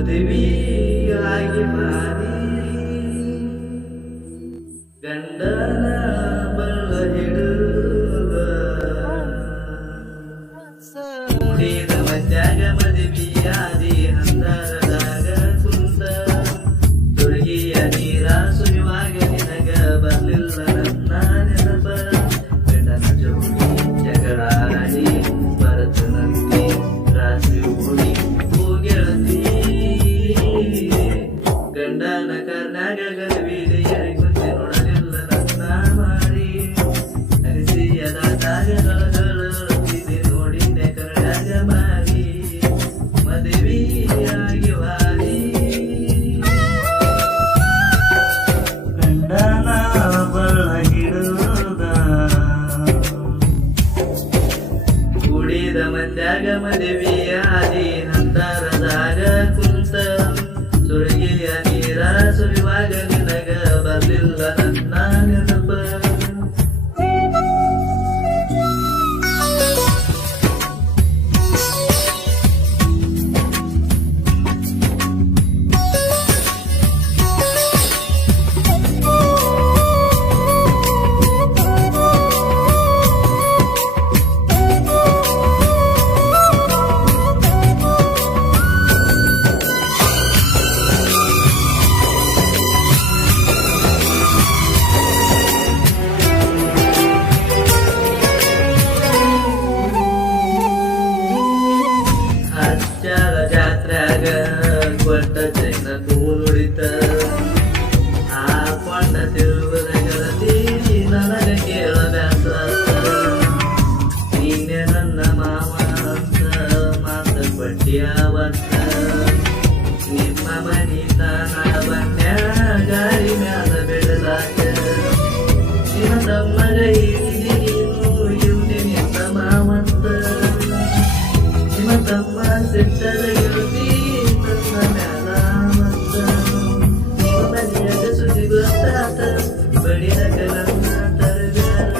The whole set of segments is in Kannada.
ಮದುವೆಯಾಗಿ ಮಾಡಿ ಗಂಡನ ಬಳ್ಳ ಹಿಡುದ ಮುಡಿದ ಮಂದ್ಯಾಗ ಮದುವೆಯಾದಿ ಹಂದರದಾಗ ಕುಂತ ತುಳಗಿಯ ನೀರ ಸುರಿಯುವಾಗ ನಿನಗ ಬರ್ಲಿಲ್ಲ ನನ್ನ ನೆನಪ ಗಂಡನ ಜೋಡಿ ಜಗಳಾಡಿ ಬರತನಂತೆ ರಾತ್ರಿ ಓಡಿ ಹೋಗೆಳತಿ ಗಂಡನ ಕರ್ನಾಗ ಗಲವಿದೆ ಕುಂತೆ ನೋಡಲಿಲ್ಲ ನನ್ನ ಮಾರಿ ಅನಿಸಿಯದಾದಾಗ ಗಳಗಳತ್ತಿದೆ ನೋಡಿದ್ದೆ ಕರ್ನಾಗ ಮಾರಿ ಮದುವೆಯಾಗಿ ವಾರಿ ಗಂಡನ ಬಳ್ಳ ಹಿಡುದ ಕುಡಿದ ಮಂದ್ಯಾಗ ಮದುವೆಯಾದಿ ನಂತರದಾಗ ಕುಂತ ಸುರಗಿಯ ನೀರ ಸುರಿಯುವಾಗ ನಿನಗ ಬರ್ಲಿಲ್ಲ ನನ್ನ ನೆನಪ ಹಚ್ಚರ ಜಾತ್ರ್ಯಾಗ ಕೊಟ್ಟ ಚೈನ ತೂರುಡಿತ ಹಾಕೊಂಡ ತಿರುಗುದ ಗೆಳತಿ ನನಗ ಕೇಳಬ್ಯಾಸ ನೀನೆ ನನ್ನ ಮಾವ ಅಂತ ಮಾತ ಪಟ್ಟಿಯಾವತ್ತ ನಿಮ್ಮ ಮನಿತನ ಬನ್ಯ ಗಾಡಿ ಮ್ಯಾಲ ಬೆಳೆದಾಗ ನಿನ್ನ ತಮ್ಮಗ ಹಿಡಿದಿ ನೀನು ಇವ್ನೆ ನಿನ್ನ ಮಾವಂತ ನಿಮ್ಮ ತಮ್ಮ ಸಿಟ್ಟದ ಗೆಳತಿ ನನ್ನ ಮ್ಯಾಲ ಮತ್ತ ನಿಮ್ಮ ಮನೆಯಾಗ ಸುದ್ದಿ ಗೊತ್ತಾತ ಬಡಿದ ನನ್ನ ತರಬ್ಯಾರ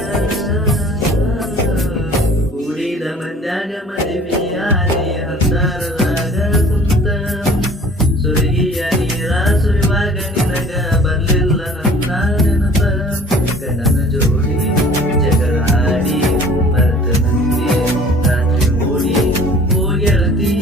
ಕೂಡಿದ ಮಂದ್ಯಾಗ ಮದುವೆಯಾದಿ ಹಂದರದಾಗ ಕುಂತ ಸುರಗಿಯ ನೀರ ಸುರಿಯುವಾಗ ನಿನಗ ಬರ್ಲಿಲ್ಲ ನನ್ನ ನೆನಪ ಗಂಡನ ಜೋಡಿ ಜಗಳಾಡಿ ಬರ್ತನಂತೆ ರಾತ್ರಿ ಓಡಿ ಹೋಗೆಳತಿ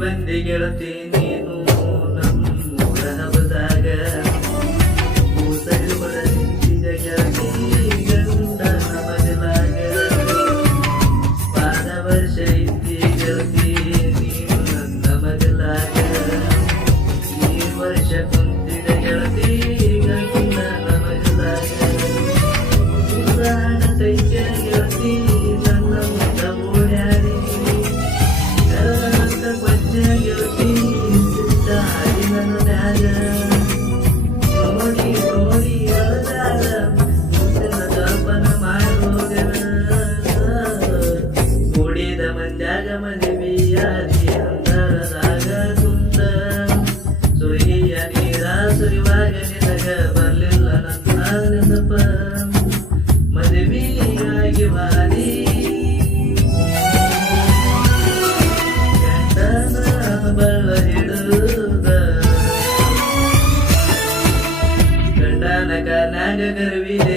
ಬಂದಿ ಗೆಳತಿ ನೀನು ನಮ್ಮೂರ ಹಬ್ಬದಾಗ ಕೂಸಲು ಬಡ ನಿಂತಿದ ಗೆಳತಿ ಗಂಡನ ಮಗಲಾಗ ಪಾದ ವರ್ಷ ಇದ್ದಿ ಗೆಳತಿ ನೀನು ನನ್ನ ಮಗಲಾಗ ಈ ವರ್ಷ ಕುಂತಿದ ಗೆಳತಿ ಗಂಡನ ಮಗಲಾಗ ಪುರಾಣ ತೈಜ ಗೆಳತಿ ನನ್ನ ಮುಖ ಓಡ್ಯಾಡಿ ಗೆಳತಿ ಸಿಟ್ಟಾಡಿ ನನ್ನ ಮ್ಯಾಗ ನೋಡಿ ನೋಡಿ ಅಳದಾಗ ಮುಂದಿನ ಜಲ್ಪನ ಮಾಡೋಗ ಕೂಡಿದ ಮಂದ್ಯಾಗ ಮದುವೆಯಾದಿ ಹಂದರದಾಗ ಕುಂತ ಸುರಿಯ ನೀರ ಸುರಿಯುವಾಗ ನಿನಗ ಬರ್ಲಿಲ್ಲ ನನ್ನ ನೆನಪ ಮದುವೆಯಾಗಿ ವಾರಿ ಬಳ್ಳ ಹಿಡುದ ಗಂಡನ ಕರ್ನಾಗ ಗರ್ವಿದೆ